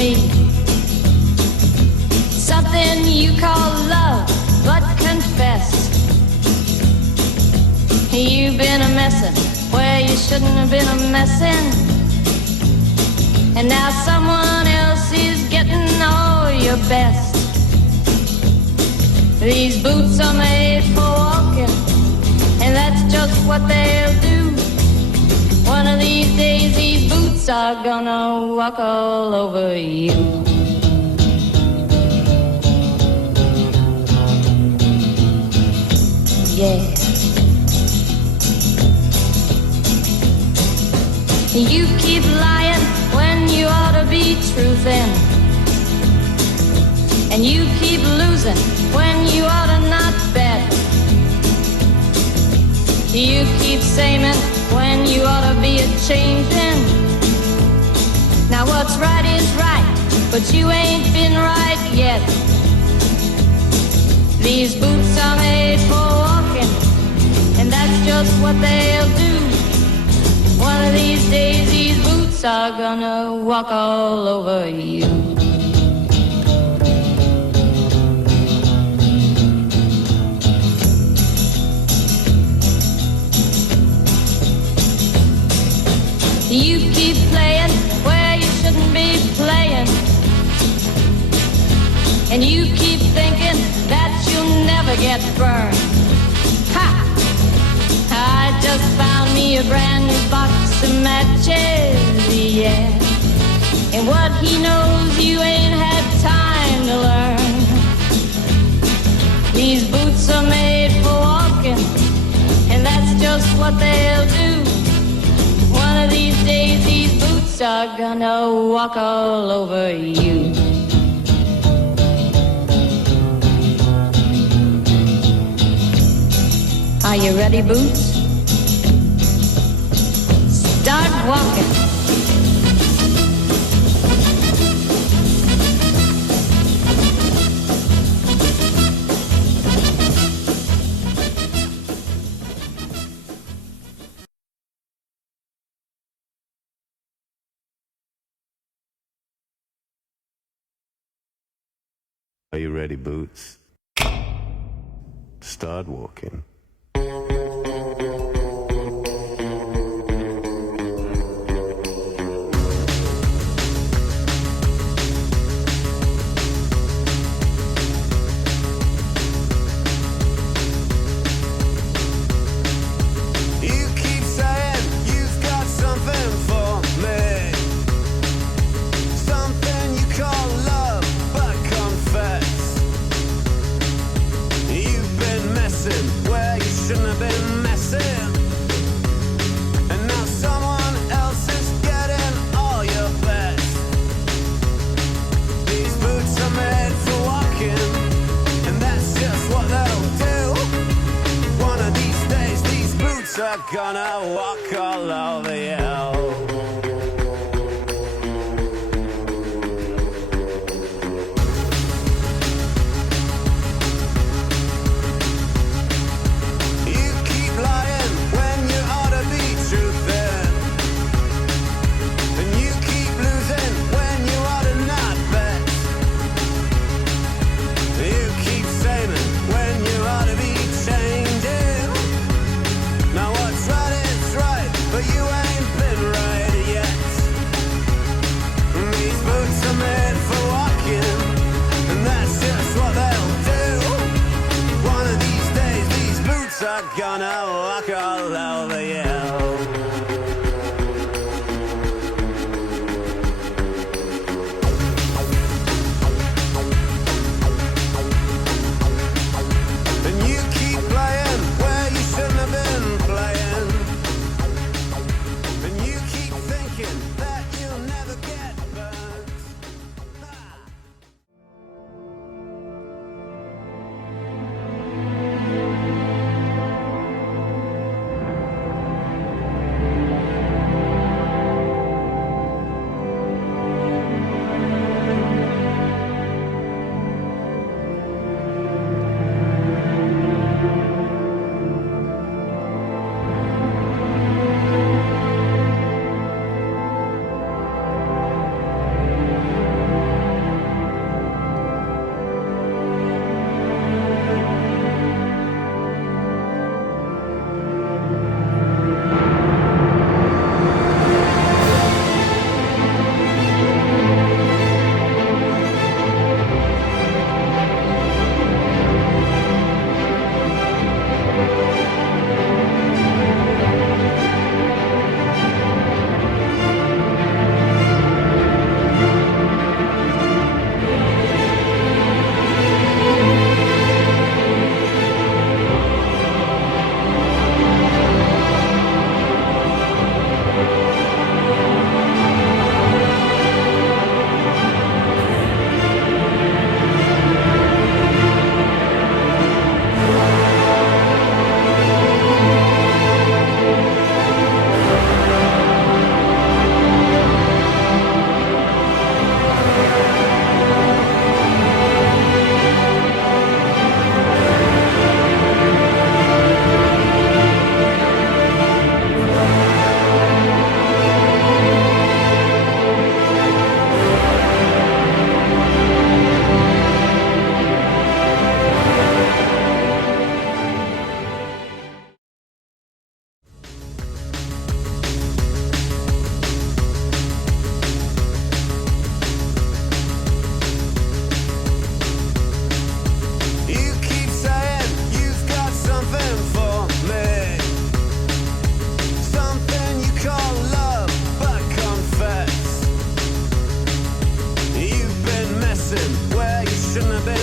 me. Something you call love, but confess you've been a messin' where you shouldn't have been a messin'. And now someone else is getting all your best. These boots are made for walking, and that's just what they'll do. One of these days these boots are gonna walk all over you. Yeah. You keep lying when you ought to be truthin', and you keep losing when you ought to not bet. You keep saying when you ought to be a-changin'. Now what's right is right, but you ain't been right yet. These boots are made for walking, and that's just what they'll do. One of these days these boots are gonna walk all over you. You keep playing where you shouldn't be playing, and you keep thinking that you'll never get burned. Ha! I just found me a brand new box of matches, yeah. And what he knows you ain't had time to learn. These boots are made for walking, and that's just what they'll do. One of these days these boots are gonna walk all over you. Are you ready, Boots? Start walking. Are you ready, Boots? Start walking. Gonna walk all over you. You keep lying when you ought to be truthin', and you keep losing when you ought to not bet. You keep saying when you ought to be changing. Now what's right is right, but you ain't been right yet. These boots are made for walking, and that's just what they'll do. One of these days these boots are gonna walk all over you. shouldn't have been